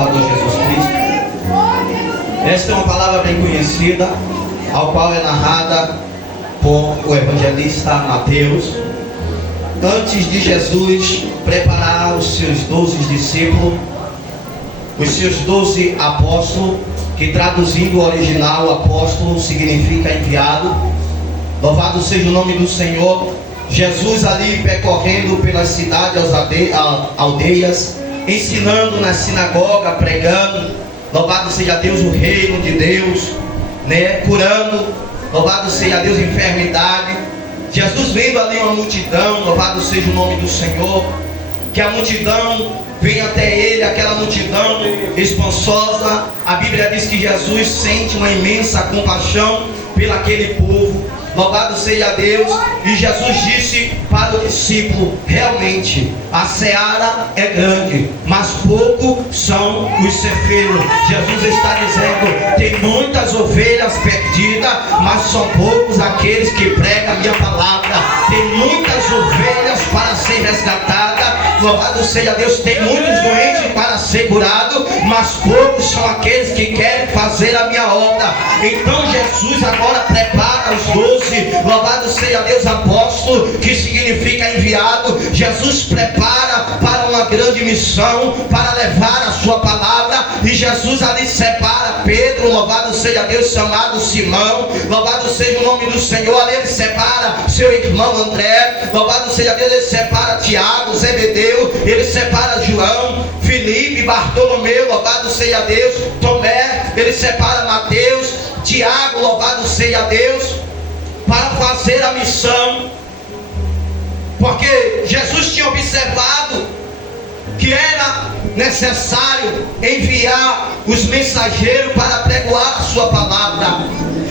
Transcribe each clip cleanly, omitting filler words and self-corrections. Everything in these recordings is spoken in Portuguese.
Salvador Jesus Cristo. Esta é uma palavra bem conhecida, ao qual é narrada por o evangelista Mateus, antes de Jesus preparar os seus 12 discípulos, os seus 12 apóstolos, que traduzindo o original, apóstolo significa enviado. Louvado seja o nome do Senhor. Jesus ali percorrendo pelas cidades, aldeias, ensinando na sinagoga, pregando. Louvado seja Deus, o reino de Deus, curando. Louvado seja Deus, enfermidade. Jesus vendo ali uma multidão, louvado seja o nome do Senhor, que a multidão vem até ele, aquela multidão espansosa. A Bíblia diz que Jesus sente uma imensa compaixão pelaquele povo. Louvado seja Deus. E Jesus disse para o discípulo: realmente a seara é grande, mas poucos são os ceifeiros. Jesus está dizendo: tem muitas ovelhas perdidas, mas são poucos aqueles que pregam a minha palavra. Tem muitas ovelhas para ser resgatadas. Louvado seja Deus. Tem muitos doentes para ser curados, mas poucos são aqueles que querem fazer a minha obra. Então Jesus agora prepara os 12. Louvado seja Deus, apóstolo, que significa enviado. Jesus prepara para uma grande missão, para levar a sua palavra. E Jesus ali separa Pedro, louvado seja Deus, chamado Simão. Louvado seja o nome do Senhor. Ali ele separa seu irmão André. Louvado seja Deus, ele separa Tiago, Zebedeu. Ele separa João, Filipe, Bartolomeu, louvado seja Deus, Tomé. Ele separa Mateus, Tiago, louvado seja Deus, para fazer a missão. Porque Jesus tinha observado que era necessário enviar os mensageiros para pregoar a sua palavra.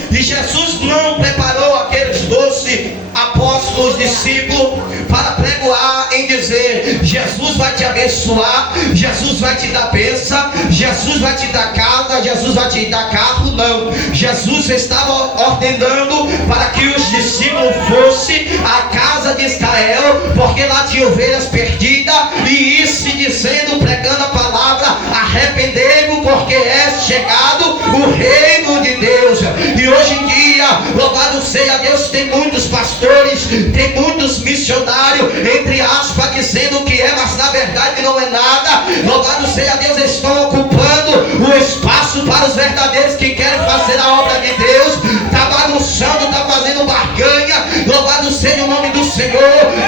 E Jesus não preparou aqueles 12 apóstolos, discípulos, para pregoar em dizer: Jesus vai te abençoar, Jesus vai te dar bênção, Jesus vai te dar casa, Jesus vai te dar carro. Não, Jesus estava ordenando para que os discípulos fossem à casa de Israel, porque lá tinha ovelhas perdidas, e isso dizendo, pregando a palavra: arrependei-vos, porque é chegado o reino de Deus. E hoje em dia, louvado seja Deus, tem muitos pastores, tem muitos missionários, entre aspas, dizendo que é, mas na verdade não é nada. Louvado seja Deus, estão ocupando o espaço para os verdadeiros que querem fazer a obra de Deus. Está bagunçando, está fazendo barganha. Louvado seja o nome do Senhor.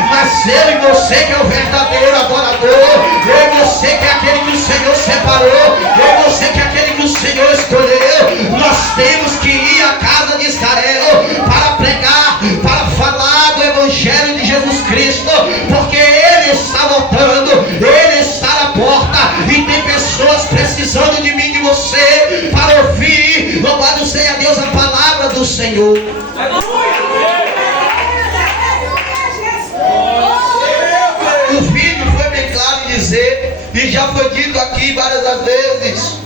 Mas eu e você que é o verdadeiro adorador, eu e você que é aquele que o Senhor separou, eu e você que é aquele que o Senhor escolheu, nós temos que ir à casa de Israel para pregar, para falar do Evangelho de Jesus Cristo, porque Ele está voltando, Ele está na porta, e tem pessoas precisando de mim e de você para ouvir, louvado seja Deus, a palavra do Senhor. O vídeo foi bem claro em dizer, e já foi dito aqui várias vezes: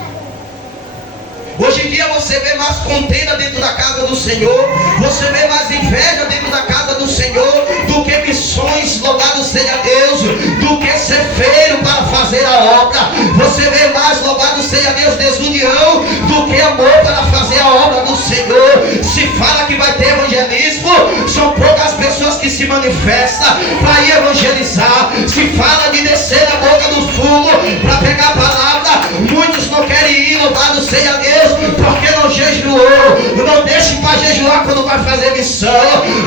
hoje em dia você vê mais contenda dentro da casa do Senhor, você vê mais inveja dentro da casa do Senhor do que missões, louvado seja Deus, do que ceifeiro para fazer a obra. Você vê mais, louvado seja Deus, desunião do que amor para fazer a obra do Senhor. Se fala que vai ter evangelismo, são poucas pessoas que se manifestam para ir evangelizar. Se fala de descer na boca do fogo para pegar a palavra, muitos não querem ir, louvado seja Deus, porque não jejuou. Não deixe para jejuar quando vai fazer missão.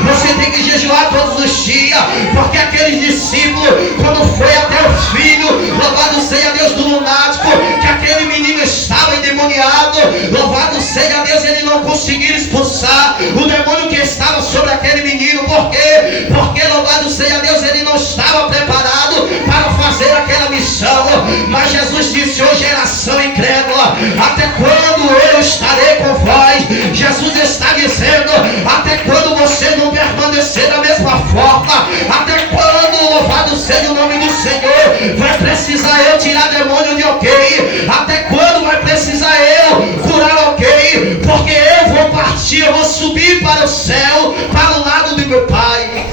Você tem que jejuar todos os dias, porque aqueles discípulos, quando foi até o filho, louvado seja Deus, do lunático, que aquele menino estava endemoniado, louvado seja Deus, ele não conseguiu expulsar o demônio que estava sobre aquele menino. Por quê? Porque louvado seja Deus, ele não estava preparado para fazer aquela missão. Mas Jesus disse: ô geração incrédula, até quando eu estarei com vós? Jesus está dizendo: até quando você não permanecer da mesma forma? Até quando, louvado seja o nome do Senhor, vai precisar eu tirar demônio de alguém? Até quando vai precisar eu curar alguém? Porque eu vou partir, eu vou subir para o céu, para o lado do meu Pai.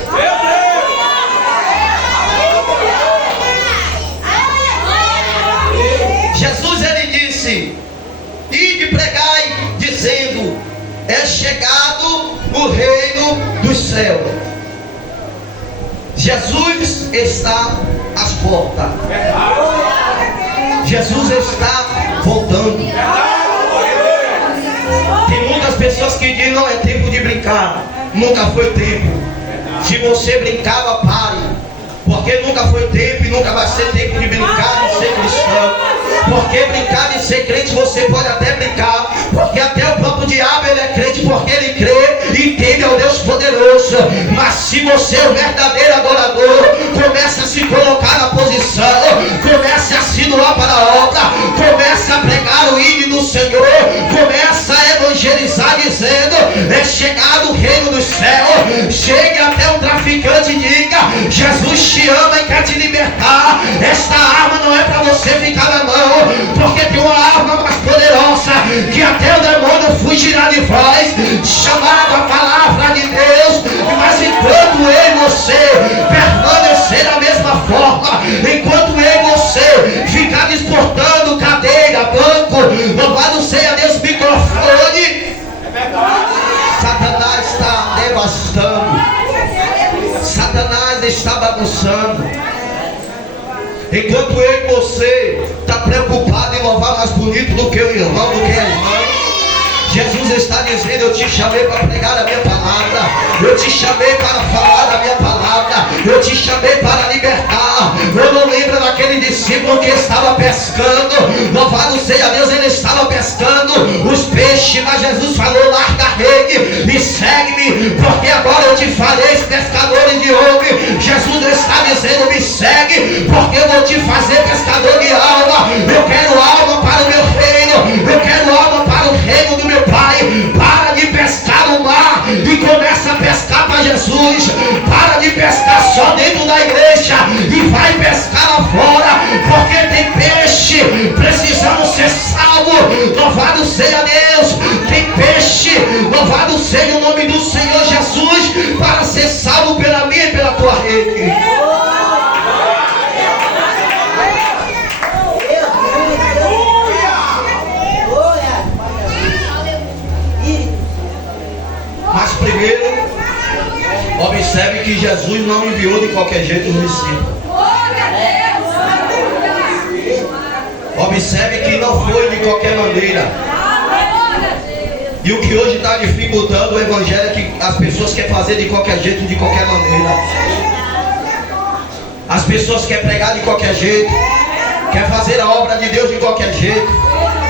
Jesus, ele disse: ide pregai, dizendo: é chegado o reino dos céus. Jesus está às portas. Jesus está voltando. Tem muitas pessoas que dizem: não é tempo de brincar. Nunca foi tempo. Se você brincava, pare, porque nunca foi tempo e nunca vai ser tempo de brincar de ser cristão. Porque brincar de ser crente você pode até brincar, porque até o próprio diabo ele é crente, porque ele crê e teme ao Deus poderoso. Mas se você é o verdadeiro adorador, começa a se colocar na posição, começa a se doar para a obra, começa a pregar o hino do Senhor, começa a evangelizar dizendo: é chegado o reino dos céus. Chegue até um traficante e diga: Jesus te ama e quer te libertar. Esta arma não é para você ficar na mão, porque tem uma arma mais poderosa que até o demônio fugirá de vós, chamada palavra de Deus. Mas enquanto eu e você permanecer da mesma forma, enquanto eu e você ficar disputando cadeira, banco, louvado seja Deus, microfone, Satanás está devastando, Satanás está bagunçando. Enquanto eu e você está preocupado em louvar mais bonito do que o irmão, do que a irmã, Jesus está dizendo: eu te chamei para pregar a minha palavra, eu te chamei para falar da minha palavra, eu te chamei para libertar. Eu não lembro daquele discípulo que estava pescando, louvado seja Deus, ele estava pescando os peixes, mas Jesus falou: larga a rede e segue-me, porque agora eu te farei pescadores de homem. Jesus está dizendo: me segue, porque eu vou te fazer pescador de alma. Eu quero alma para o meu reino, eu quero alma para o reino do meu Pai. Para de pescar no mar e começa a pescar para Jesus. Para de pescar só dentro da igreja e vai pescar lá fora, porque tem peixe precisando ser salvo. Louvado seja Deus, tem peixe, louvado seja o nome do Senhor Jesus, para ser salvo pela minha e pela tua rede. Mas primeiro, observe que Jesus não enviou de qualquer jeito os discípulos. Observe que não foi de qualquer maneira. E o que hoje está dificultando o evangelho é que as pessoas querem fazer de qualquer jeito, de qualquer maneira. As pessoas querem pregar de qualquer jeito, quer fazer a obra de Deus de qualquer jeito.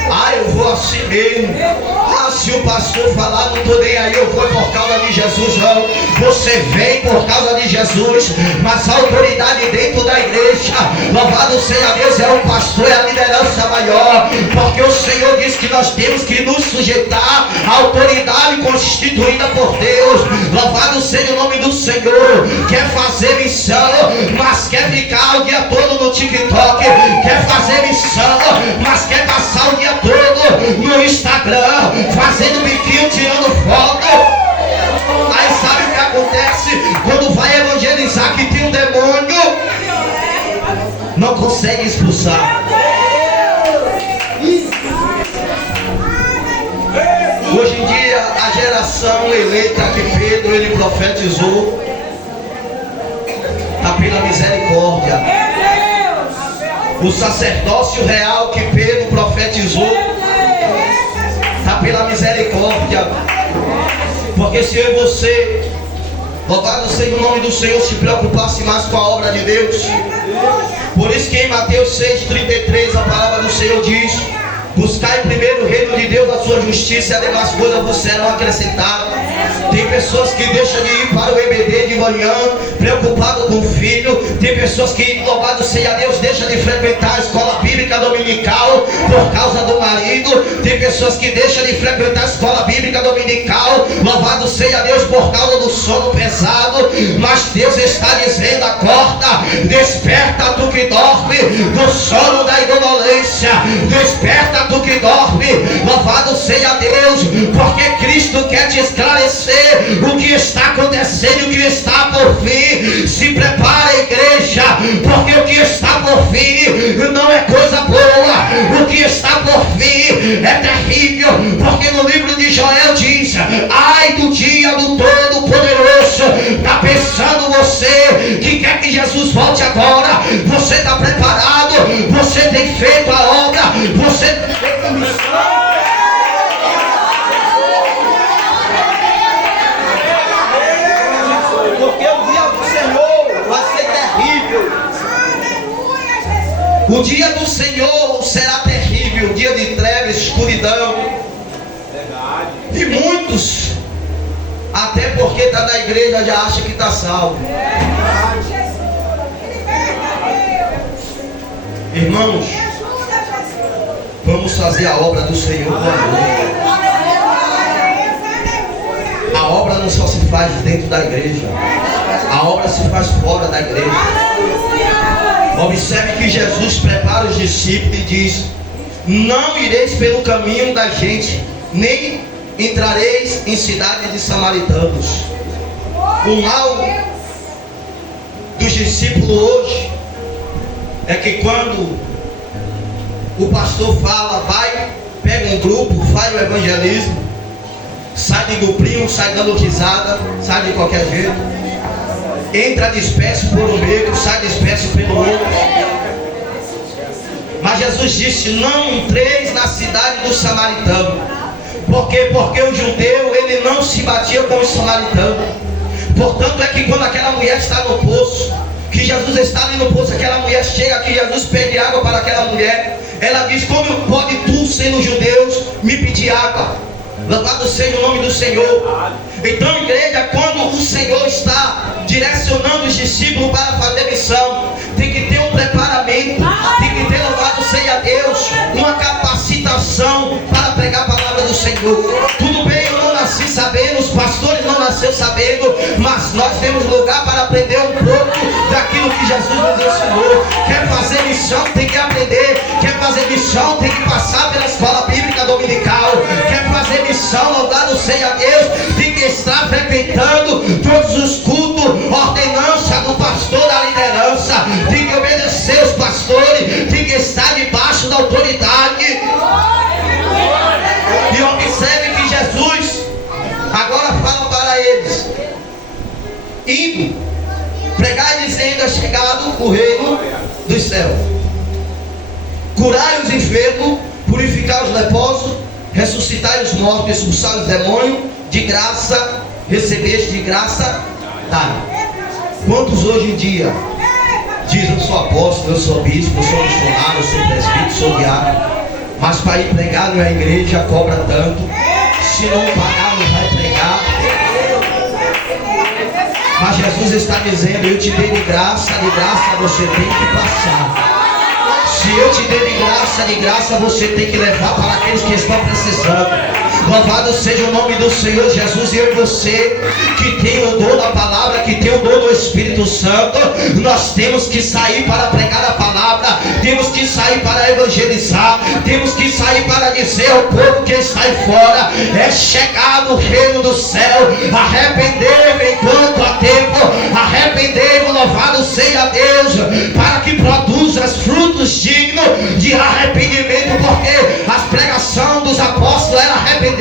Ah, eu vou assim mesmo. Ah, se o pastor falar, não estou nem aí, eu vou por causa de Jesus. Não, você vem por causa de Jesus, mas a autoridade dentro da igreja, louvado seja Deus, é o pastor, é a liderança maior, porque o Senhor diz que nós temos que nos sujeitar à autoridade constituída por Deus. Louvado seja o nome do Senhor. Quer fazer missão, mas quer ficar o dia todo no TikTok. Quer fazer missão, mas quer passar o dia todo no Instagram, fazendo biquinho, tirando foto. Aí sabe o que acontece? Quando vai evangelizar que tem um demônio, não consegue expulsar. Hoje em dia a geração eleita que Pedro ele profetizou está pela misericórdia. O sacerdócio real que Pedro profetizou está pela misericórdia. Porque se eu e você, louvado seja o nome do Senhor, se preocupasse mais com a obra de Deus. Por isso que em Mateus 6,33 a palavra do Senhor diz: buscai primeiro o reino de Deus, a sua justiça, e as demais coisas vos serão acrescentadas. Tem pessoas que deixam de ir para o EBD de manhã, preocupado com o filho. Tem pessoas que, louvado seja Deus, deixam de frequentar a escola bíblica dominical por causa do marido. Tem pessoas que deixam de frequentar a escola bíblica dominical, louvado seja Deus, por causa do sono pesado. Mas Deus está dizendo: acorda, desperta tu que dorme do sono da indolência, desperta tu que dorme, louvado seja Deus, porque Cristo quer te esclarecer o que está acontecendo e o que está por vir. Se prepara, igreja, porque o que está por vir não é coisa boa. O que está por vir é terrível, porque no livro de Joel diz: ai do dia do Todo-Poderoso. Está pensando você que quer que Jesus volte agora? Você está preparado? Você tem feito a obra? Você tem feito a missão? Porque o dia do Senhor vai ser terrível. O dia do Senhor será terrível, dia de trevas, escuridão. E muitos, até porque está na igreja, já acha que está salvo. Irmãos, vamos fazer a obra do Senhor com amor. A obra não só se faz dentro da igreja, a obra se faz fora da igreja. Observe que Jesus prepara os discípulos e diz: não ireis pelo caminho da gente, nem entrareis em cidade de samaritanos. O mal dos discípulos hoje é que quando o pastor fala, vai, pega um grupo, faz o evangelismo, sai de primo, sai dando risada, sai de qualquer jeito, entra disperso por um meio, sai disperso pelo outro. Mas Jesus disse: não entreis na cidade do samaritano. Por quê? Porque o judeu, ele não se batia com os samaritanos. Portanto é que quando aquela mulher está no poço, que Jesus está ali no poço, aquela mulher chega aqui, Jesus pede água para aquela mulher. Ela diz: como pode tu, sendo judeus, me pedir água? Louvado seja o nome do Senhor. Então, igreja, quando o Senhor está direcionando os discípulos para fazer missão, tem que ter um preparamento, tem que ter, louvado seja Deus, uma capacitação para pregar a palavra do Senhor. Tudo bem, eu não nasci sabendo, os pastores não nasceram sabendo, mas nós temos lugar para aprender um pouco daquilo que Jesus nos ensinou. Quer fazer missão, tem que aprender. Quer fazer missão, tem que passar pela escola bíblica dominical. Quer fazer missão, louvado seja Deus, tem que estar frequentando todos os cultos, ordenança do pastor, da liderança, tem que obedecer os pastores, tem que estar debaixo da autoridade. E observe que Jesus agora fala para eles: indo, pregai dizendo: é chegado o reino dos céus, curai os enfermos, purificai os leprosos, ressuscitai os mortos, expulsai os demônios, de graça recebeste, de graça dai. Quantos hoje em dia dizem: eu sou apóstolo, eu sou bispo, eu sou missionário, eu sou presbítero, eu sou diácono, mas para ir pregar na igreja cobra tanto, se não pagar não vai pregar. Mas Jesus está dizendo: eu te dei de graça você tem que passar. Se eu te dei de graça você tem que levar para aqueles que estão precisando. Louvado seja o nome do Senhor Jesus. E eu e você, que tem o dom da palavra, que tem o dom do Espírito Santo, nós temos que sair para pregar a palavra, temos que sair para evangelizar, temos que sair para dizer ao povo que está aí fora: é chegado o reino do céu. Arrependei-vos enquanto há tempo, arrependei-vos, louvado seja Deus, para que produza frutos dignos de arrependimento, porque a pregação dos apóstolos era arrependendo,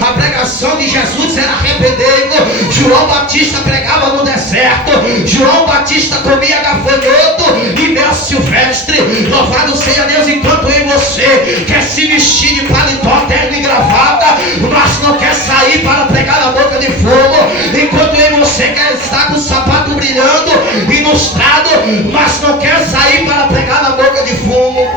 a pregação de Jesus era arrependendo. João Batista pregava no deserto, João Batista comia gafanhoto e mel silvestre. Louvado seja Deus. Enquanto em você quer se vestir de paletó, terno e gravata, mas não quer sair para pregar na boca de fogo. Enquanto em você quer estar com o sapato brilhando e lustrado, mas não quer sair para pregar na boca de fumo.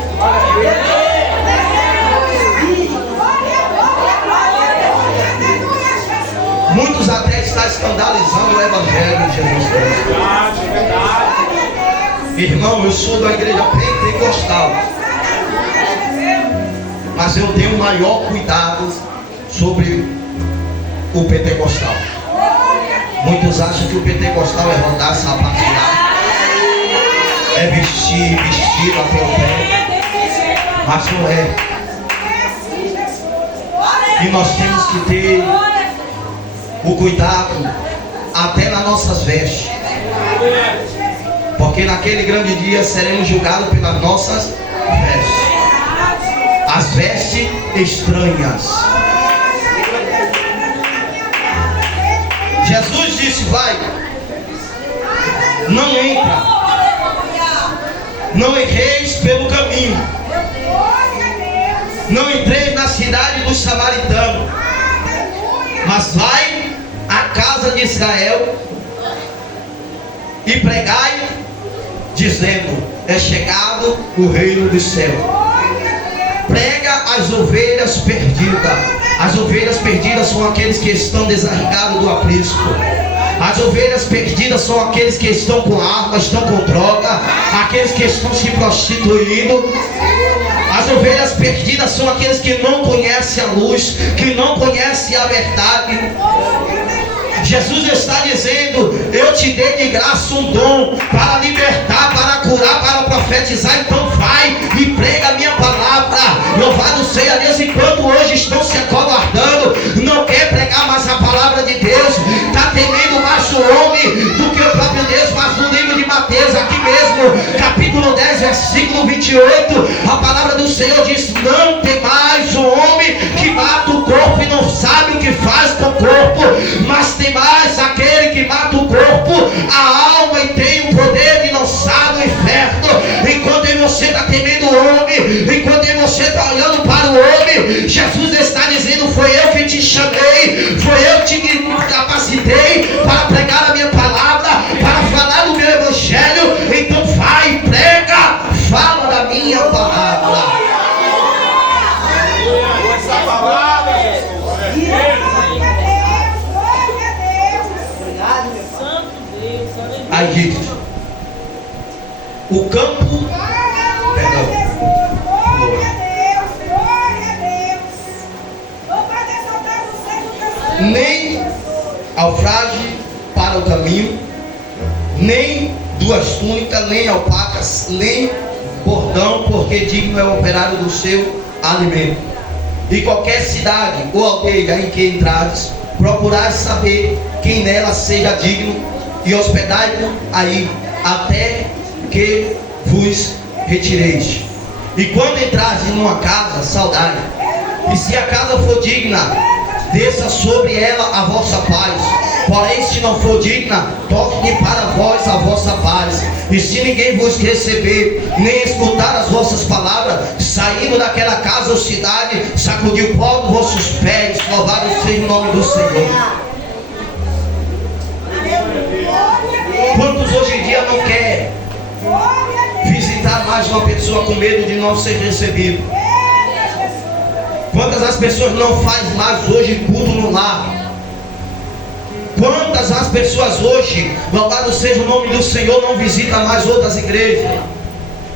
Muitos até estão escandalizando o Evangelho de Jesus Cristo. Irmão, eu sou da igreja pentecostal, mas eu tenho o maior cuidado sobre o pentecostal. Muitos acham que o pentecostal é rodar, sapatear, é vestir até o pé, mas não é. E nós temos que ter o cuidado até nas nossas vestes. Porque naquele grande dia seremos julgados pelas nossas vestes. As vestes estranhas. Jesus disse: vai, não entra, não erreis pelo caminho, não entreis na cidade dos samaritanos, mas vai à casa de Israel e pregai, dizendo: é chegado o reino dos céus. Prega as ovelhas perdidas. As ovelhas perdidas são aqueles que estão desarraigados do aprisco. As ovelhas perdidas são aqueles que estão com arma, estão com droga, aqueles que estão se prostituindo. As ovelhas perdidas são aqueles que não conhecem a luz, que não conhecem a verdade. Jesus está dizendo: eu te dei de graça um dom para libertar, para curar, para profetizar. Então vai e prega a minha palavra. Louvado seja Deus. Enquanto hoje estão se acovardando, não quer pregar mais a palavra de Deus, está temendo mais o homem do que o próprio Deus. Mas no livro de Mateus, aqui mesmo, capítulo 10, versículo 28, a palavra do Senhor diz: não tem mais o homem que mata o corpo e não sabe o que faz com o corpo, mas tem mais aquele que mata o corpo, a alma, e tem o poder de lançar no inferno. Enquanto você está temendo o homem, enquanto você está olhando para o homem, Jesus está dizendo: foi eu que te chamei, foi eu que te capacitei para pregar a minha palavra, para falar do meu evangelho. Então vai, prega, fala da minha palavra. Essa palavra, Aí diz: o campo, perdão, nem alfrage para o caminho, nem duas túnicas, nem alpacas, nem bordão, porque digno é o operário do seu alimento. E qualquer cidade ou aldeia em que entrares, procurai saber quem nela seja digno, e hospedai-vos aí, até que vos retireis. E quando entrares numa casa, saudai, e se a casa for digna, desça sobre ela a vossa paz. Porém, se não for digna, toque para vós a vossa paz. E se ninguém vos receber, nem escutar as vossas palavras, saindo daquela casa ou cidade, sacudir o pó dos vossos pés. Louvado seja o nome do Senhor. Quantos hoje em dia não quer visitar mais uma pessoa com medo de não ser recebido? Quantas as pessoas não fazem mais hoje culto no lar? Quantas as pessoas hoje, louvado seja o nome do Senhor, não visitam mais outras igrejas?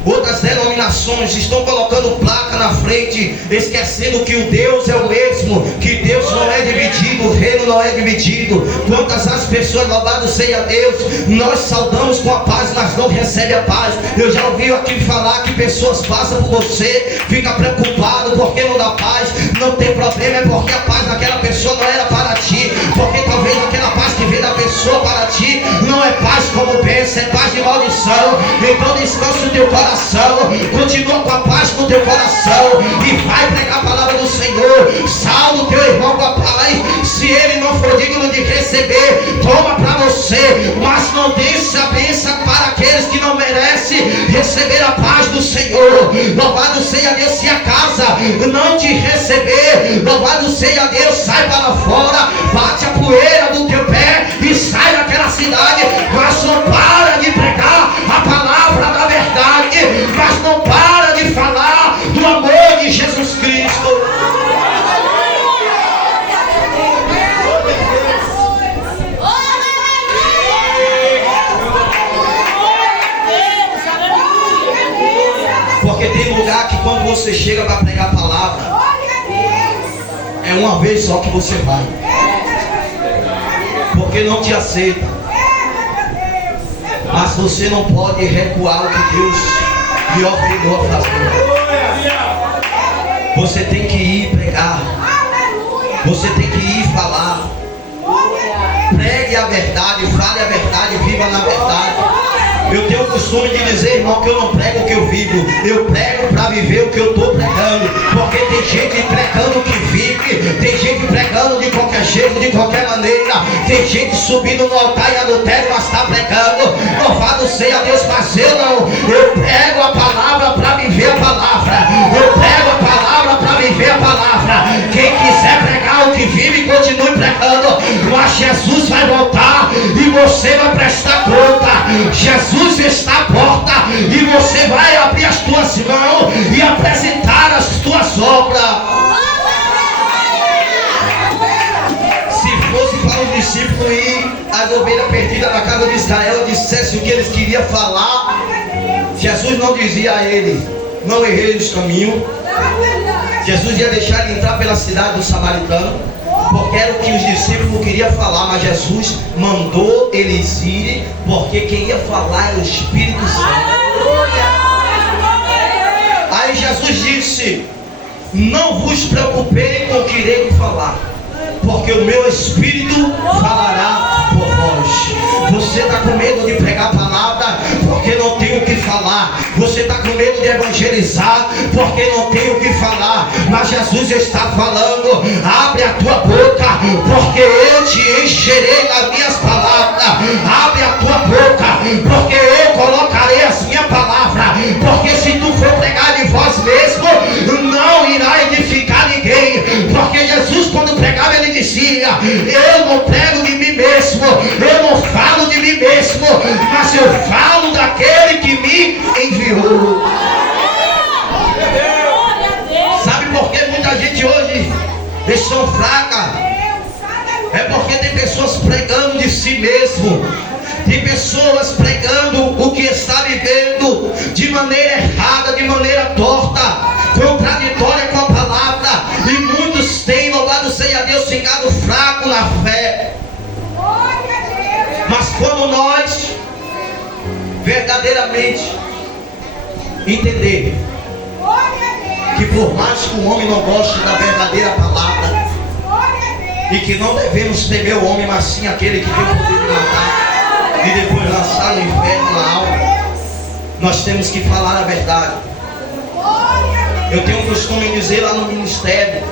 Outras denominações estão colocando placa na frente, esquecendo que o Deus é o mesmo, que Deus não é dividido, o reino não é dividido. Quantas as pessoas, louvado seja Deus, nós saudamos com a paz, mas não recebe a paz. Eu já ouvi aqui falar que pessoas passam por você, fica preocupado porque não dá paz. Não tem problema, é porque a paz daquela pessoa não era para ti, porque talvez aquela paz que vem da pessoa para ti não é paz como pensa, é paz de maldição. Então descansa o teu coração, continua com a paz no teu coração e vai pregar a palavra do Senhor. Salva o teu irmão com a paz. Se ele não for digno de receber, toma para você, mas não deixe a bênção para aqueles que não merecem receber a paz do Senhor. Louvado seja Deus. Se a casa não te receber, louvado seja Deus, sai para fora, bate a poeira do teu pé e sai daquela cidade, mas não para de pregar a palavra da verdade, mas não para de falar do amor de Jesus Cristo. Porque tem lugar que quando você chega para pregar a palavra, é uma vez só que você vai, porque não te aceita. Mas você não pode recuar o que Deus lhe ordenou a fazer. Você tem que ir pregar. Você tem que ir falar. Pregue a verdade, fale a verdade, viva na verdade. Eu tenho o costume de dizer, irmão, que eu não prego o que eu vivo. Eu prego para viver o que eu estou pregando. Porque tem gente pregando que vive. Tem gente pregando de qualquer jeito, de qualquer maneira. Tem gente subindo no altar e adultério, mas está pregando. Louvado seja Deus, mas eu não. Eu prego a palavra para viver a palavra. Eu prego a palavra para viver a palavra. Quem quiser pregar o que vive, continue pregando. Mas Jesus vai voltar e você vai prestar conta. Jesus está à porta e você vai abrir as tuas mãos e apresentar as tuas obras. Se fosse para os discípulos ir às ovelhas perdidas na casa de Israel, dissesse o que eles queriam falar, Jesus não dizia a eles: não erreis o caminho. Jesus ia deixar ele entrar pela cidade do samaritano, porque era o que os discípulos queriam falar, mas Jesus mandou eles irem, porque quem ia falar era o Espírito Santo. Aí Jesus disse: não vos preocupeis com o que irei falar, porque o meu Espírito falará por vós. Você está com medo de pregar a palavra porque não tem o que falar. Você está com medo de evangelizar porque não tem o que falar. Mas Jesus está falando: abre a tua boca, porque eu te encherei das minhas palavras. Abre a tua boca, porque eu colocarei as minhas palavras. Porque se tu for pregar de vós mesmo, não irá edificar ninguém. Porque Jesus, quando pregava, ele dizia: eu não prego de mim mesmo, eu não falo de mim mesmo, mas eu falo daquele que me enviou. Sabe por que muita gente hoje estão fraca? É porque tem pessoas pregando de si mesmo. Tem pessoas pregando o que está vivendo de maneira errada, de maneira torta, contraditória com a palavra. E muitos têm, louvado seja Deus, ficado fraco na fé. Mas quando nós verdadeiramente entender que por mais que o homem não goste da verdadeira palavra, e que não devemos temer o homem, mas sim aquele que tem o poder de matar e depois lançar no inferno na alma, nós temos que falar a verdade. Eu tenho o costume de dizer lá no ministério,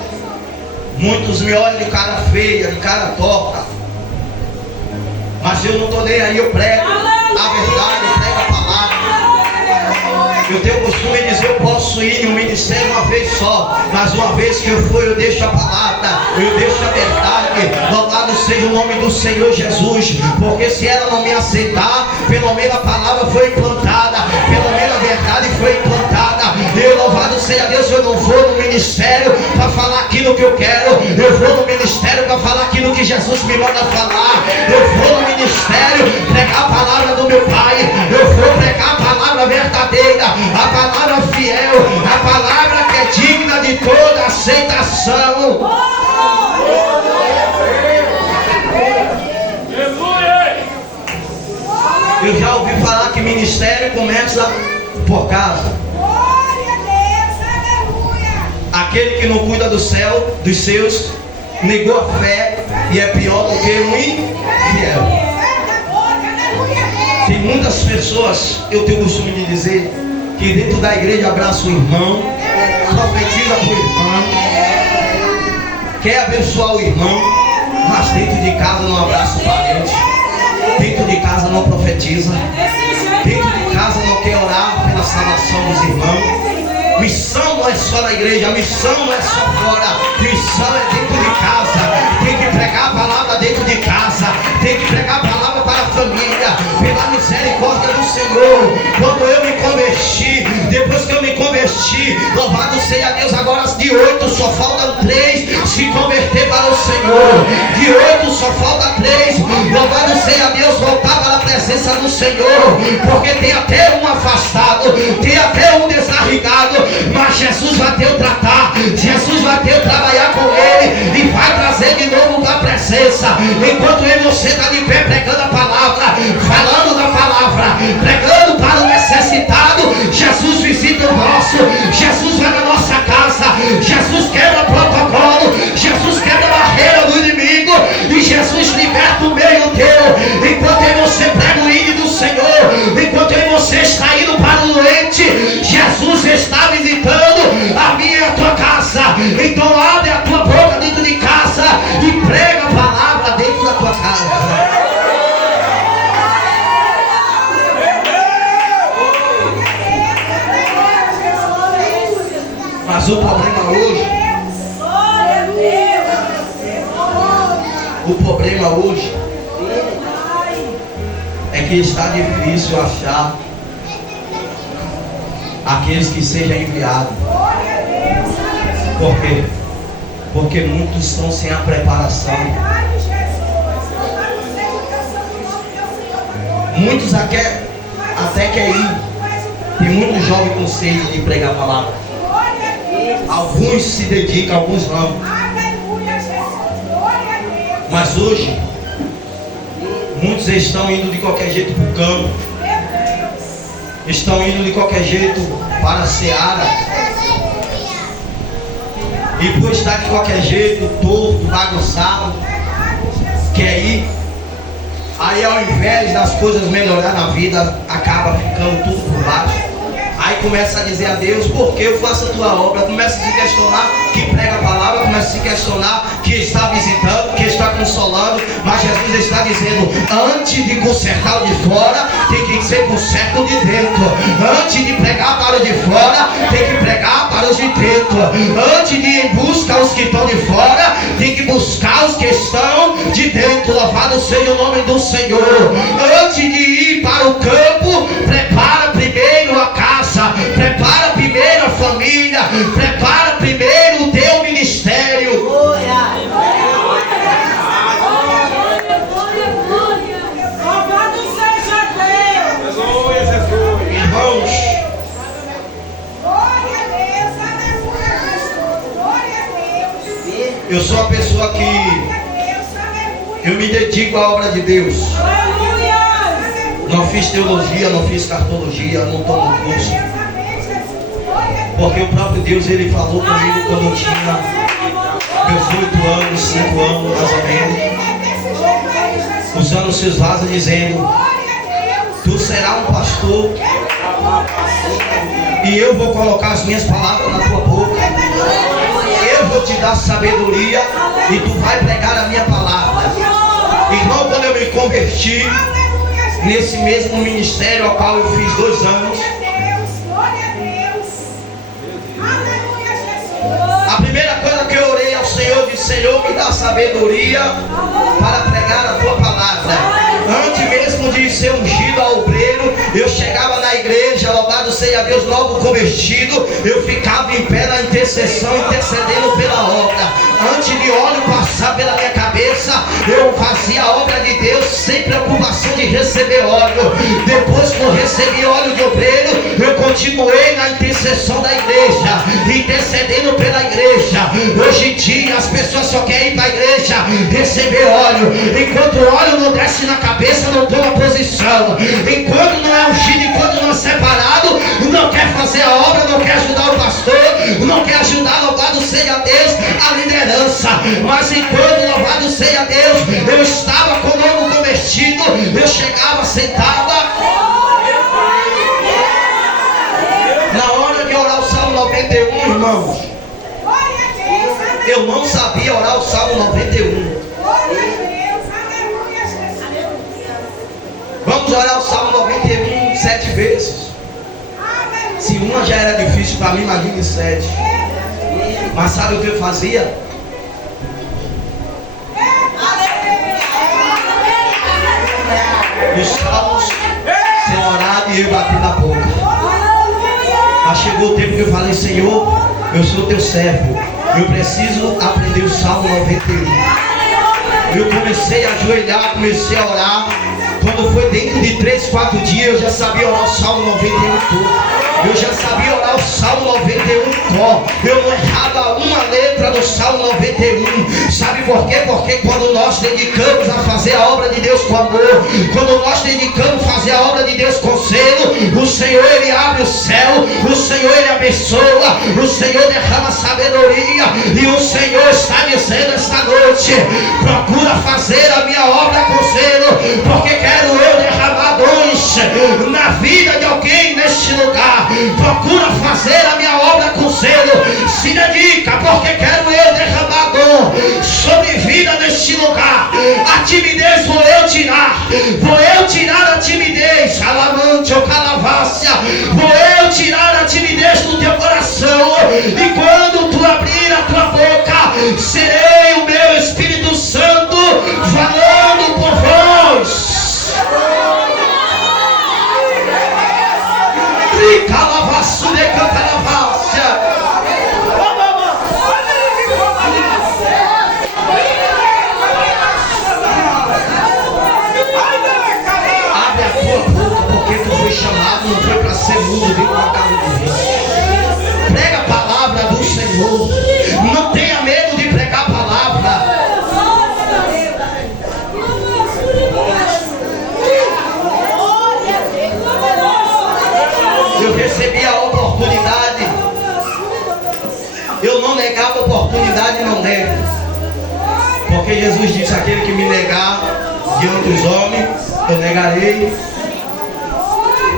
muitos me olham de cara feia, de cara torta, mas eu não estou nem aí, eu prego a verdade, eu prego a palavra. Eu tenho o costume de dizer, eu posso ir em um ministério uma vez só, mas uma vez que eu for, eu deixo a palavra, eu deixo a verdade. Louvado seja o nome do Senhor Jesus, porque se ela não me aceitar, pelo menos a palavra foi implantada, pelo menos a verdade foi implantada. Eu, louvado seja Deus, eu não vou no ministério para falar aquilo que eu quero, eu vou no ministério para falar aquilo que Jesus me manda falar. Eu vou no ministério pregar a palavra do meu Pai, eu vou pregar a palavra verdadeira, a palavra fiel, a palavra que é digna de toda aceitação. Eu já ouvi falar que ministério começa por casa. Aquele que não cuida do céu, dos seus, negou a fé e é pior do que um infiel. Tem muitas pessoas, eu tenho o costume de dizer, que dentro da igreja abraça o irmão, profetiza para o irmão, quer abençoar o irmão, mas dentro de casa não abraça o parente, dentro de casa não profetiza, dentro de casa não quer orar pela salvação dos irmãos. Missão não é só na igreja, missão não é só fora, missão é dentro de casa. Tem que pregar a palavra dentro de casa, tem que pregar a palavra para a família, pela misericórdia do Senhor. Quando eu me converti, depois que eu me converti, louvado seja Deus, agora de 8 só faltam 3 se converter para o Senhor. De 8 só falta 3, louvado seja Deus, voltar para a presença do Senhor, porque tem até um afastado, tem até um desarrigado, mas Jesus vai ter o tratar, Jesus vai ter o trabalhar com ele e vai trazer de novo para a presença. Enquanto eu e você está de pé pregando a palavra, falando da palavra, pregando para o necessitado, Jesus visita o nosso, Jesus vai na nossa casa, Jesus quebra protocolo, Jesus quebra barreira. Então abre a tua boca dentro de casa e prega a palavra dentro da tua casa. Mas o problema hoje é que está difícil achar aqueles que sejam enviados. Por quê? Porque muitos estão sem a preparação. Muitos até querem ir. Tem muitos jovens com sede de pregar a palavra. Alguns se dedicam, alguns não. Mas hoje muitos estão indo de qualquer jeito para o campo. Estão indo de qualquer jeito para a seara. E por estar de qualquer jeito, torto, bagunçado, quer ir. Aí ao invés das coisas melhorar na vida, acaba ficando tudo por baixo. Aí começa a dizer a Deus, por que eu faço a tua obra? Começa a se questionar que prega a palavra, começa a se questionar que está visitando, que está consolando. Mas Jesus está dizendo, antes de consertar o de fora, tem que ser conserto de dentro. Antes de pregar para o de fora, tem que pregar para os de dentro. Antes de ir buscar os que estão de fora, tem que buscar os que estão de dentro. Louvado seja o nome do Senhor. Antes de ir para o campo, prepara primeiro a casa. Prepara primeiro a família. Prepara primeiro o teu ministério. Louvado seja Deus. Irmãos, eu sou uma pessoa que eu me dedico à obra de Deus. Não fiz teologia, não fiz cartologia, não estou no curso. Porque o próprio Deus, Ele falou comigo quando eu tinha meus 8 anos, 5 anos, mais ou menos. Usando seus vasos, dizendo, tu serás um pastor e eu vou colocar as minhas palavras na tua boca. Eu vou te dar sabedoria e tu vai pregar a minha palavra. Irmão, quando eu me converti nesse mesmo ministério ao qual eu fiz 2 anos, a primeira coisa que eu orei ao Senhor, disse, Senhor, me dá sabedoria para pregar a tua palavra. Antes mesmo de ser ungido a obreiro, eu chegava na igreja, louvado seja Deus, novo convertido, eu ficava em pé na intercessão, intercedendo pela obra. Antes de óleo passar pela minha cabeça, eu fazia a obra de Deus sem preocupação de receber óleo. Depois que eu recebi óleo de obreiro, eu continuei na intercessão da igreja, intercedendo pela igreja. Hoje em dia as pessoas só querem ir para a igreja receber óleo. Enquanto o óleo não desce na cabeça, não toma posição. Enquanto não é ungido, enquanto não é separado, não quer fazer a obra, não quer ajudar o pastor, não quer ajudar, louvado seja Deus, a liderança. Mas enquanto, louvado seja Deus, eu estava com o novo convertido, eu chegava sentada. Na hora de orar o Salmo 91, irmãos, eu não sabia orar o Salmo 91. Vamos orar o Salmo 91 7 vezes. Se uma já era difícil para mim, imagine 7. Mas sabe o que eu fazia? Os salmos sendo orado e eu bati na boca. Mas chegou o tempo que eu falei, Senhor, eu sou teu servo, eu preciso aprender o Salmo 91. Eu comecei a ajoelhar, comecei a orar. Quando foi dentro de 3, 4 dias, eu já sabia orar o Salmo 91 todo. Eu já sabia orar o Salmo 91 có. Eu não errava uma letra do Salmo 91. Sabe por quê? Porque quando nós dedicamos a fazer a obra de Deus com amor, quando nós dedicamos a fazer a obra de Deus com zelo, o Senhor, Ele abre o céu, o Senhor, Ele abençoa, o Senhor derrama sabedoria. E o Senhor está dizendo esta noite, procura fazer a minha obra com zelo, porque quero eu derramar dons na vida de alguém neste lugar. Procura fazer a minha obra com zelo. se dedica, porque quero eu derramar dor sobre vida neste lugar. A timidez vou eu tirar a timidez, alamante ou calavácia, vou eu tirar a timidez do teu coração, e quando tu abrir a tua boca, serei o meu Espírito Santo falando por vós. Calavaço de cantalavácia. Abre a tua boca, porque tu foi chamado, não foi para ser mudo, veio para a casa de Deus. Prega a palavra do Senhor. Não tenha medo de pregar a palavra. Eu recebi a oportunidade. Eu não negava a oportunidade, não nego. Porque Jesus disse: aquele que me negar diante dos homens, eu negarei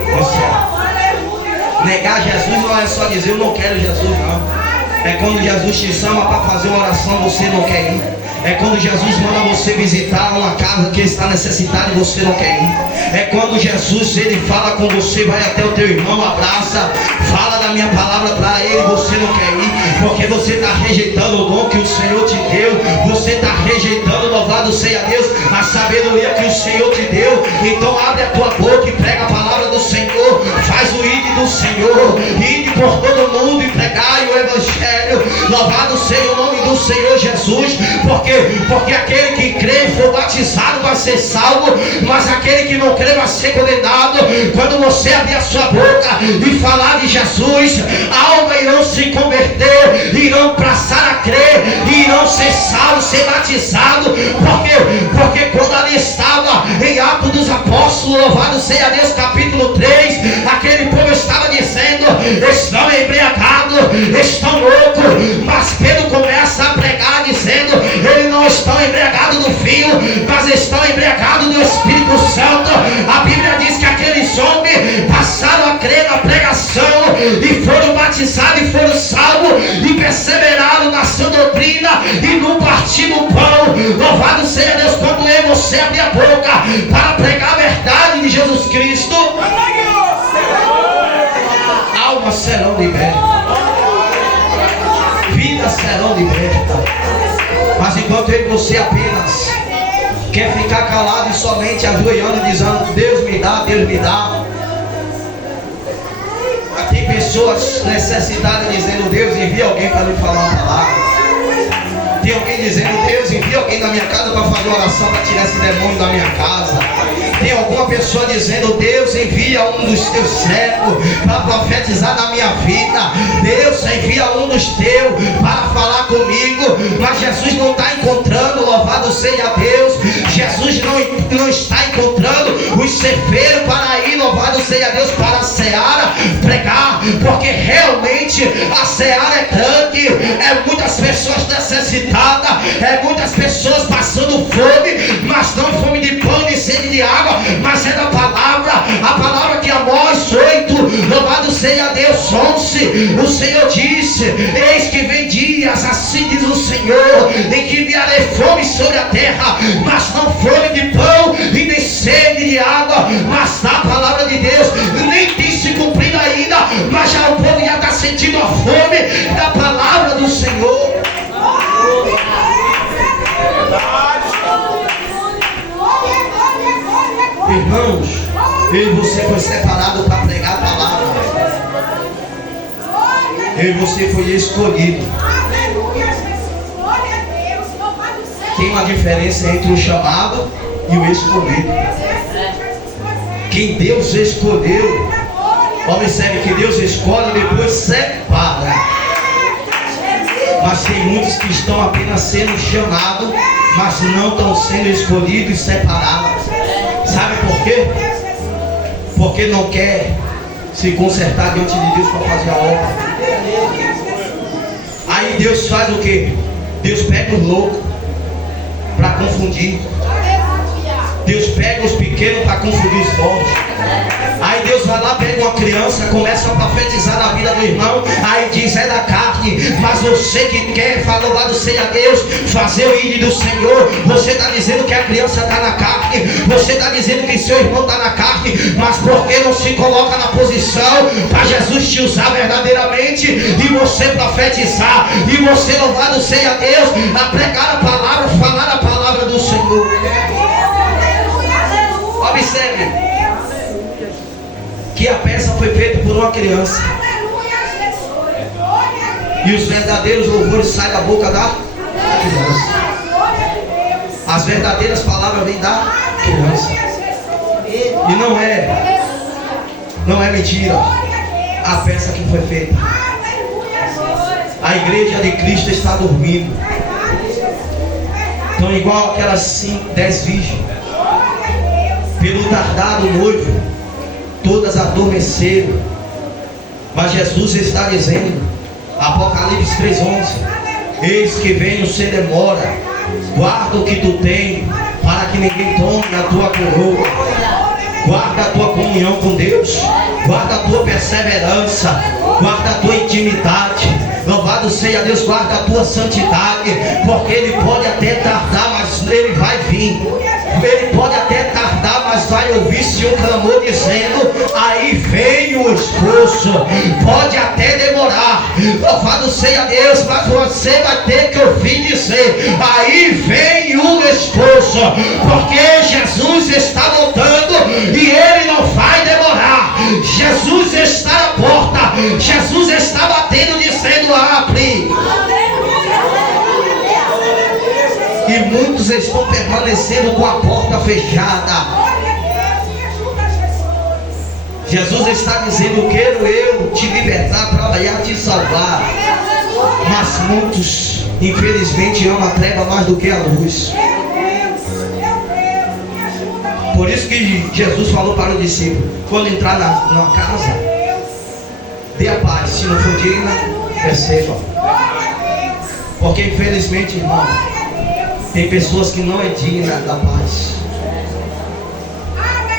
no céu. Negar Jesus não é só dizer eu não quero Jesus, não. É quando Jesus te chama para fazer uma oração, você não quer ir. É quando Jesus manda você visitar uma casa que está necessitada e você não quer ir. É quando Jesus, ele fala com você, vai até o teu irmão, abraça, fala da minha palavra para ele, você não quer ir, porque você está rejeitando o dom que o Senhor te deu. Você está rejeitando, louvado seja Deus, a sabedoria que o Senhor te deu. Então abre a tua boca e prega a palavra do Senhor. Faz o ide do Senhor, ide por todo mundo e pregai o Evangelho. Louvado seja o nome do Senhor Jesus. Porque aquele que crê e for batizado vai ser salvo, mas aquele que não crê vai ser condenado. Quando você abrir a sua boca e falar de Jesus, almas irão se converter, irão passar a crer, irão ser salvos, ser batizados. Porque quando ali estava em Atos dos Apóstolos, louvado seja Deus, capítulo 3, aquele povo estava dizendo: estão embriagados, estão loucos. Mas Pedro começa a pregar dizendo: eles não estão embriagados do vinho, mas estão embriagados do Espírito Santo. A Bíblia diz que aqueles homens passaram a crer na pregação e foram batizados e foram salvos e perseveraram na sua doutrina e no partir do pão. Louvado seja Deus. Quando eu e você abrir a boca para pregar a verdade de Jesus Cristo, almas serão libertas, vidas serão libertas. Mas enquanto eu e você apenas quer ficar calado e somente ajoelhando e dizendo: Deus me dá, Deus me dá. Tem pessoas necessitadas dizendo: Deus, envia alguém para me falar uma palavra. Tem alguém dizendo: Deus, envia alguém na minha casa para fazer uma oração para tirar esse demônio da minha casa. Tem alguma pessoa dizendo: Deus, envia um dos teus servos para profetizar na minha vida. Deus, envia um dos teus para falar comigo. Mas Jesus não está encontrando, louvado seja Deus. Jesus não está encontrando os ceifeiros para ir, louvado seja Deus, para a seara pregar. Porque realmente a seara é grande, é muitas pessoas necessitadas, é muitas pessoas passando fome, mas não fome de pão nem sede de água, mas é da palavra. A palavra que Amós 8, louvado seja Deus, 11, o Senhor disse: eis que vem dias, assim diz o Senhor, em que enviarei fome sobre a terra, mas não fome de pão e nem sede de água, mas da palavra de Deus. Nem tem se cumprido ainda, mas já o povo já está sentindo a fome da palavra do Senhor. Irmãos, eu e você foi separado para pregar a palavra. Eu e você foi escolhido. Tem uma diferença entre o chamado e o escolhido. Quem Deus escolheu, observe que Deus escolhe e depois separa. Mas tem muitos que estão apenas sendo chamados, mas não estão sendo escolhidos e separados. Sabe por quê? Porque não quer se consertar diante de Deus para fazer a obra. Aí Deus faz o quê? Deus pega os loucos para confundir. Deus pega os pequenos para confundir os fortes. Aí Deus vai lá, pega uma criança, começa a profetizar na vida do irmão. Aí diz: é da carne, mas você que quer, louvado seja Deus, fazer o ídolo do Senhor. Você está dizendo que a criança está na carne, você está dizendo que seu irmão está na carne, mas por que não se coloca na posição para Jesus te usar verdadeiramente e você profetizar, e você, louvado seja Deus, a pregar a palavra, falar a palavra do Senhor? Observe que a peça foi feita por uma criança, e os verdadeiros louvores saem da boca da criança. As verdadeiras palavras vêm da criança. E não é mentira a peça que foi feita. A igreja de Cristo está dormindo. Então, igual aquelas 10 virgens, pelo tardar do noivo, todas adormeceram. Mas Jesus está dizendo, Apocalipse 3:11: eis que venho sem demora, guarda o que tu tem, para que ninguém tome a tua coroa. Guarda a tua comunhão com Deus, guarda a tua perseverança, guarda a tua intimidade. Louvado seja Deus, guarda a tua santidade, porque Ele pode até tardar, mas Ele vai vir. Ele pode até tardar, mas vai ouvir-se um clamor dizendo: aí vem o esposo. Pode até demorar, louvado seja Deus, mas você vai ter que ouvir dizer: aí vem o esposo, porque Jesus está voltando e Ele não vai demorar. Jesus está à porta, Jesus está batendo, dizendo: abre. E muitos estão permanecendo com a porta fechada. Jesus está dizendo: quero eu te libertar, trabalhar, te salvar. Mas muitos, infelizmente, amam a treva mais do que a luz. Por isso que Jesus falou para o discípulo: quando entrar numa casa, dê a paz. Se não for digna, receba. Porque infelizmente, irmão, tem pessoas que não é digna da paz.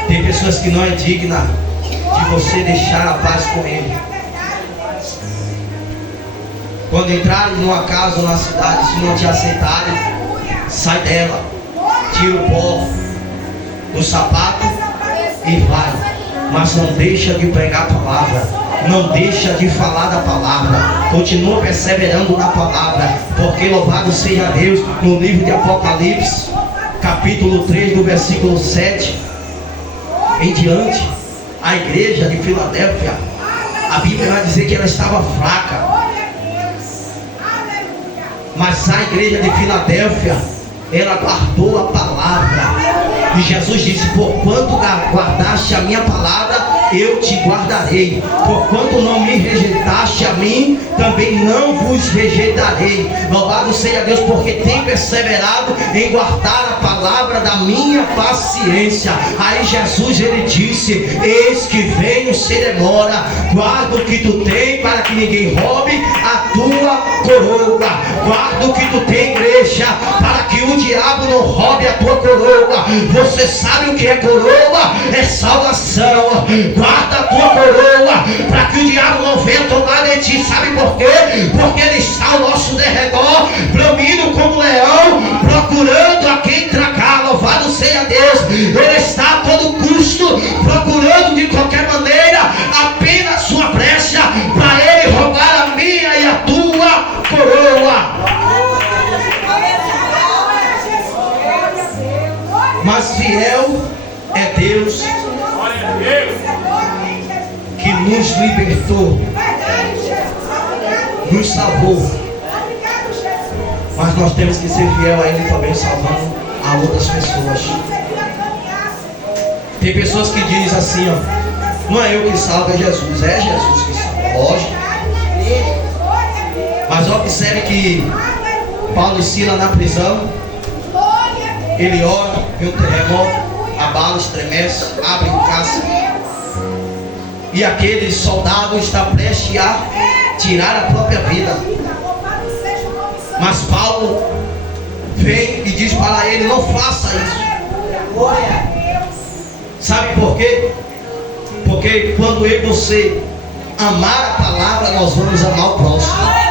Tem pessoas que não é digna de você deixar a paz com Ele. Quando entrarem numa casa ou na cidade, se não te aceitarem, sai dela, tira o pó do sapato e vai. Mas não deixa de pregar a palavra, não deixa de falar da palavra, continua perseverando na palavra, porque louvado seja Deus, no livro de Apocalipse, capítulo 3, do versículo 7 em diante, a igreja de Filadélfia, a Bíblia vai dizer que ela estava fraca, mas a igreja de Filadélfia, ela guardou a palavra. E Jesus disse: porquanto guardaste a minha palavra, eu te guardarei. Porquanto não me rejeitaste a mim, também não vos rejeitarei. Louvado seja Deus, porque tem perseverado em guardar a palavra da minha paciência. Aí Jesus, ele disse: eis que venho sem demora, guarda o que tu tem, para que ninguém roube a tua coroa. Guarda o que tu tem, igreja, para que o diabo não roube a tua coroa. Você sabe o que é coroa? É salvação. Guarda a tua coroa, para que o diabo não venha tomar de ti. Sabe por quê? Porque ele está ao nosso derredor, bramindo como leão, procurando a quem tragar. Louvado seja Deus. Ele está a todo custo procurando de qualquer maneira apenas sua brecha, para ele roubar a minha e a tua coroa. Mas fiel é Deus que nos libertou, nos salvou. Mas nós temos que ser fiel a Ele também, salvando a outras pessoas. Tem pessoas que dizem assim, ó: não é eu que salvo, é Jesus. É Jesus que salva, lógico. Mas observe que Paulo e Silas na prisão, ele ora, vê um terremoto, abala, estremece, abre o cálice, e aquele soldado está prestes a tirar a própria vida. Mas Paulo vem e diz para ele: não faça isso. Sabe por quê? Porque quando eu e você amar a palavra, nós vamos amar o próximo.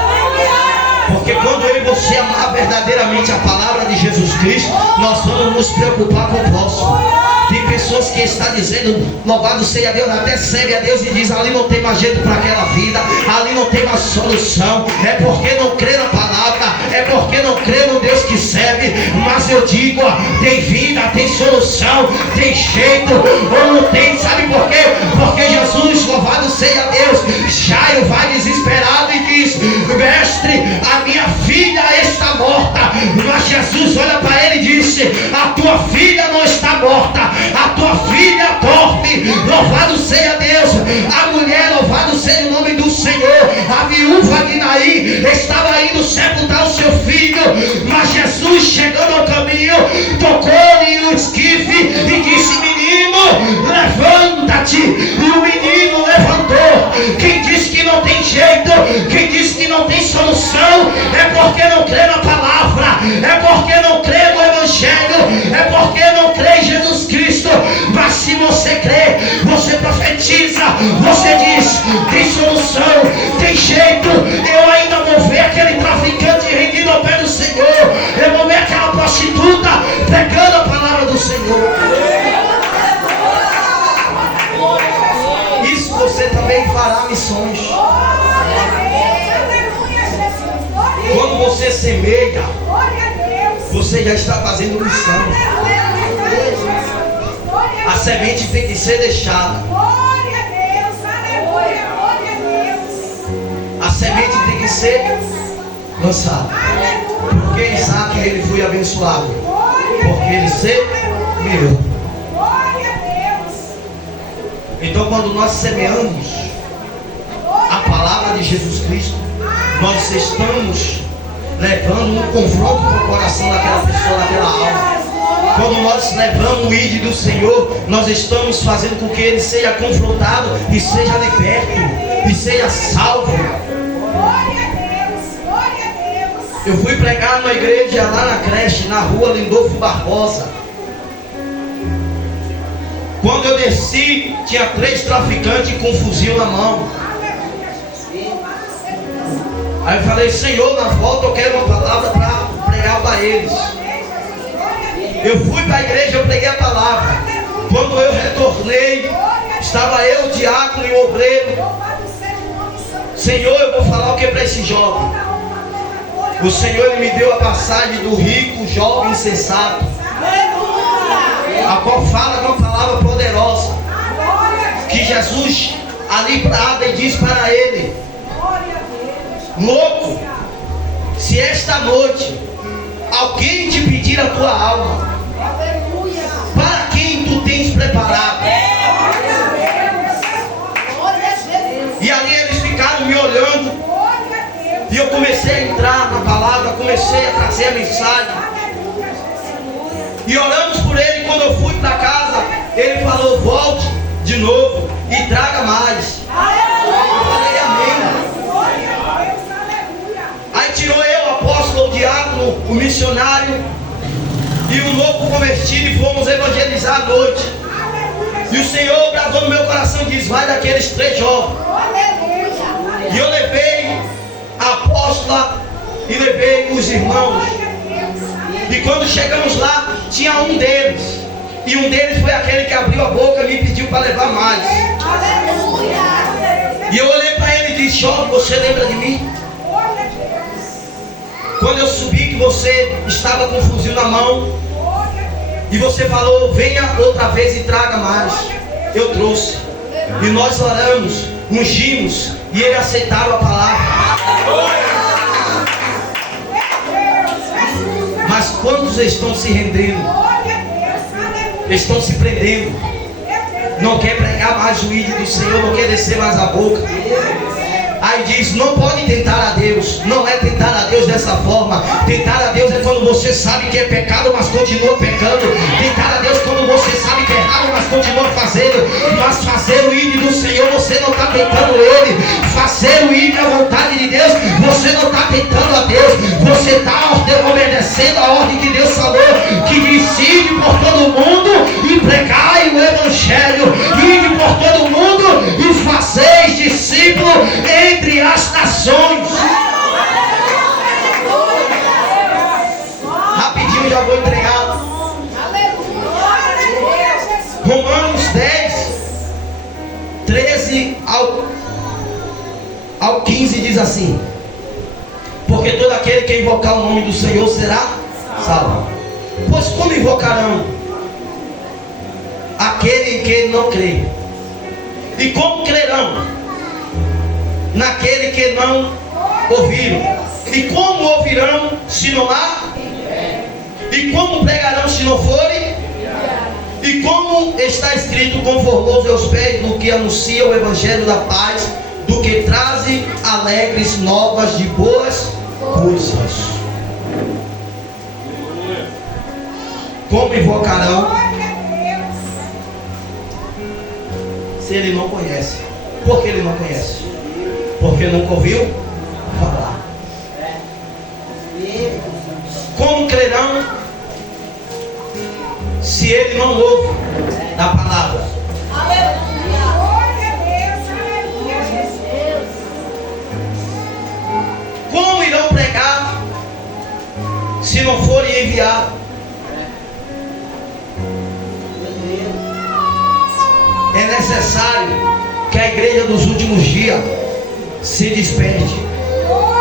Porque quando eu e você amar verdadeiramente a palavra de Jesus Cristo, nós vamos nos preocupar com o próximo. Tem pessoas que estão dizendo, louvado seja Deus, até serve a Deus e diz, ali não tem mais jeito para aquela vida, ali não tem mais solução. É porque não crê na palavra, é porque não crê no Deus que serve. Mas eu digo, tem vida, tem solução, tem jeito, ou não tem, sabe por quê? Porque Jesus, louvado seja Deus, Jairo vai desesperado e diz, mestre, a minha filha está morta. Mas Jesus olha para ele e disse, a tua filha não está morta, a tua filha dorme. Louvado seja Deus. A mulher, louvado seja o nome do Senhor, a viúva de Naim estava indo sepultar o seu filho, mas Jesus, chegando ao caminho, tocou-lhe no esquife e disse, menino, levanta-te. E o menino levantou. Quem diz que não tem jeito, quem diz que não tem solução, é porque não crê na palavra, é porque não crê no Evangelho, é porque não crê em Jesus Cristo. Mas se você crê, você profetiza, você diz, tem solução, tem jeito. Eu ainda vou ver aquele traficante rendido ao pé do Senhor, eu vou ver aquela prostituta pregando a palavra do Senhor. Isso você também fará missões. Quando você semeia, você já está fazendo missão. A semente tem que ser deixada. A semente tem que ser lançada. Porque Isaac ele foi abençoado. Porque ele semeou. Então quando nós semeamos a palavra de Jesus Cristo, nós estamos levando um confronto com o coração daquela pessoa, daquela alma. Quando nós levamos o ID do Senhor, nós estamos fazendo com que ele seja confrontado e seja liberto e seja salvo. Eu fui pregar numa igreja lá na creche, na rua Lindolfo Barbosa. Quando eu desci, tinha 3 traficantes com um fuzil na mão. Aí eu falei, Senhor, na volta eu quero uma palavra para pregar para eles. Eu fui para a igreja, eu preguei a palavra. Quando eu retornei, estava eu, o diácono e o obreiro. Senhor, eu vou falar o que para esse jovem. O Senhor ele me deu a passagem do rico, jovem, insensato, a qual fala uma palavra poderosa, que Jesus ali brada e diz para ele, louco, se esta noite alguém te pedir a tua alma, para quem tu tens preparado? E ali eles ficaram me olhando. E eu comecei a entrar na palavra, comecei a trazer a mensagem. E oramos por ele. Quando eu fui para casa, ele falou, volte de novo e traga mais. Eu falei, amém. Aí tirou eu, o apóstolo, o diácono, o missionário e o novo convertido, e fomos evangelizar à noite. E o Senhor gravou no meu coração e diz, vai daqueles 3 jovens. E eu levei a apóstola e levei os irmãos. E quando chegamos lá, tinha um deles. E um deles foi aquele que abriu a boca e me pediu para levar mais. E eu olhei para ele e disse, jovem, você lembra de mim? Quando eu subi que você estava com um fuzil na mão e você falou, venha outra vez e traga mais. Eu trouxe. E nós oramos, ungimos e ele aceitaram a palavra. Mas quantos estão se rendendo? Estão se prendendo. Não quer pregar mais o ídolo do Senhor, não quer descer mais a boca. Aí diz, não pode tentar a Deus. Não é tentar a Deus dessa forma. Tentar a Deus é quando você sabe que é pecado, mas continua pecando. Tentar a Deus quando você sabe que é errado, mas continua fazendo. Mas fazer o ídolo do Senhor, você não está tentando Ele. Fazer o ídolo à vontade de Deus, você não está tentando a Deus. Você está obedecendo a ordem que Deus falou, que diz, ide por todo mundo e pregai o Evangelho. Ide por todo mundo fazeis discípulos entre as nações. Rapidinho já vou entregar. Romanos 10, 13 ao 15 diz assim: porque todo aquele que invocar o nome do Senhor será salvo. Pois como invocarão aquele que não crê? E como crerão naquele que não ouviram? E como ouvirão se não há? E como pregarão se não forem? E como está escrito: conformoso aos pés do que anuncia o evangelho da paz, do que trazem alegres novas de boas coisas. Como invocarão se ele não conhece? Por que ele não conhece? Porque nunca ouviu falar. Como crerão se ele não ouve da palavra? Como irão pregar se não forem enviados? É necessário que a igreja dos últimos dias se desperte,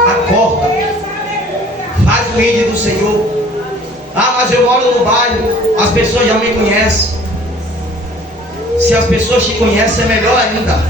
acorda, faz o ídolo do Senhor. Ah, mas eu moro no bairro, as pessoas já me conhecem. Se as pessoas te conhecem é melhor ainda,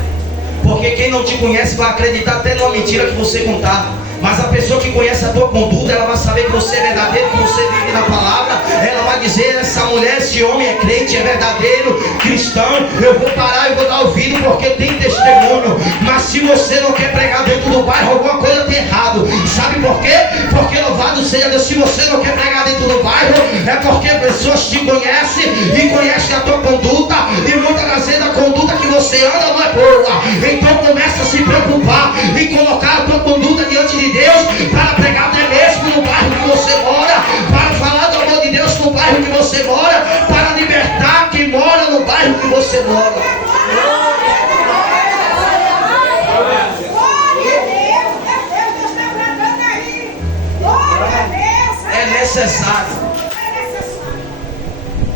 porque quem não te conhece vai acreditar até numa mentira que você contar. Mas a pessoa que conhece a tua conduta, ela vai saber que você é verdadeiro, que você vive na palavra. Ela vai dizer: essa mulher, esse homem é crente, é verdadeiro, cristão. Eu vou parar e vou dar ouvido porque tem testemunho. Mas se você não quer pregar dentro do bairro, alguma coisa tem errado. Sabe por quê? Porque louvado seja Deus. Se você não quer pregar dentro do bairro, é porque pessoas te conhecem e conhecem a tua conduta, e muitas das vezes a conduta que você anda não é boa. Então começa a se preocupar em colocar a tua conduta diante de Deus, para pregar até mesmo no bairro que você mora, para falar do amor de Deus no bairro que você mora, para libertar quem mora no bairro que você mora. É necessário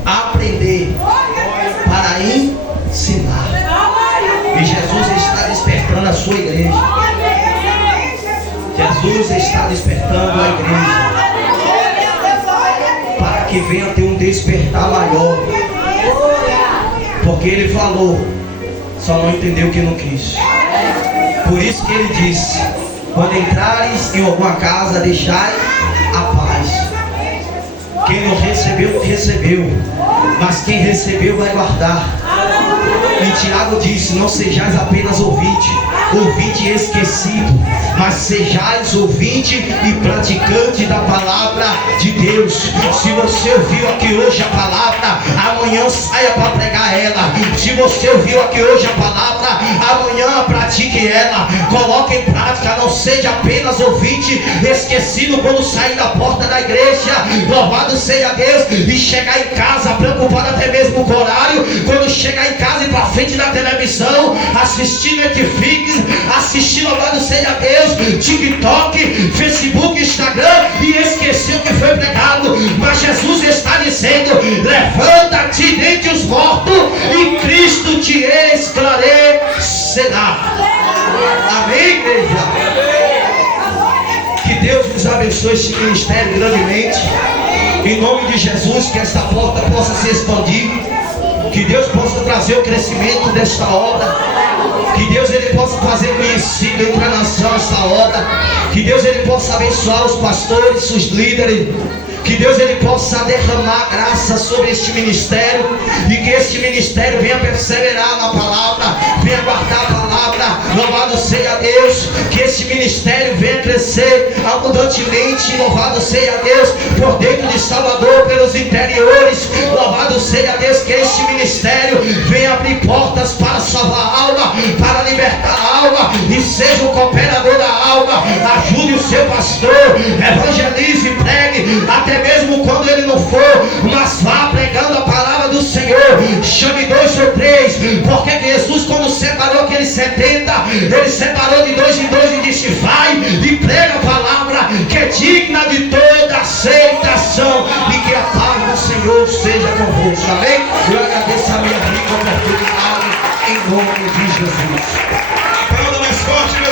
aprender para ensinar. E Jesus está despertando a sua igreja. Jesus está despertando a igreja para que venha ter um despertar maior. Porque ele falou, só não entendeu que não quis. Por isso que ele disse: quando entrares em alguma casa, deixai a paz. Quem não recebeu, recebeu, mas quem recebeu vai guardar. E Tiago disse: não sejais apenas ouvinte esquecido, mas sejais ouvinte e praticante da palavra de Deus. Se você ouviu aqui hoje a palavra, amanhã saia para pregar ela. Se você ouviu aqui hoje a palavra, amanhã pratique ela. Coloque em prática, não seja apenas ouvinte esquecido quando sair da porta da igreja. Louvado seja Deus. E chegar em casa preocupado até mesmo com o horário. Quando chegar em casa e para frente da televisão, assistindo Netflix, assistindo, louvado seja Deus, TikTok, Facebook, Instagram, e esqueceu que foi pregado. Mas Jesus está dizendo: levanta-te dentre os mortos e Cristo te esclarecerá. Amém, igreja? Que Deus nos abençoe este ministério grandemente. Em nome de Jesus, que esta porta possa se expandir. Que Deus possa trazer o crescimento desta obra. Que Deus ele possa fazer conhecido entre a nação esta obra. Que Deus ele possa abençoar os pastores, os líderes. Que Deus ele possa derramar graça sobre este ministério. E que este ministério venha perseverar na palavra, venha guardar a palavra. Louvado seja Deus. Que este ministério venha crescer abundantemente. Louvado seja Deus, por dentro de Salvador, pelos interiores. Louvado seja Deus, que este ministério venha abrir portas para salvar a alma, para libertar a alma, e seja o cooperador da alma. Ajude o seu pastor, evangelize, pregue, até mesmo quando ele não for, mas vá pregando a palavra do Senhor. Chame 2 ou 3, porque Jesus, quando separou aqueles 70, Ele separou de dois em dois e disse: vai e prega a palavra que é digna de toda aceitação, e que a paz do Senhor seja convosco. Amém? Eu agradeço a minha rica oportunidade em nome de Jesus. Aplauda mais forte, meu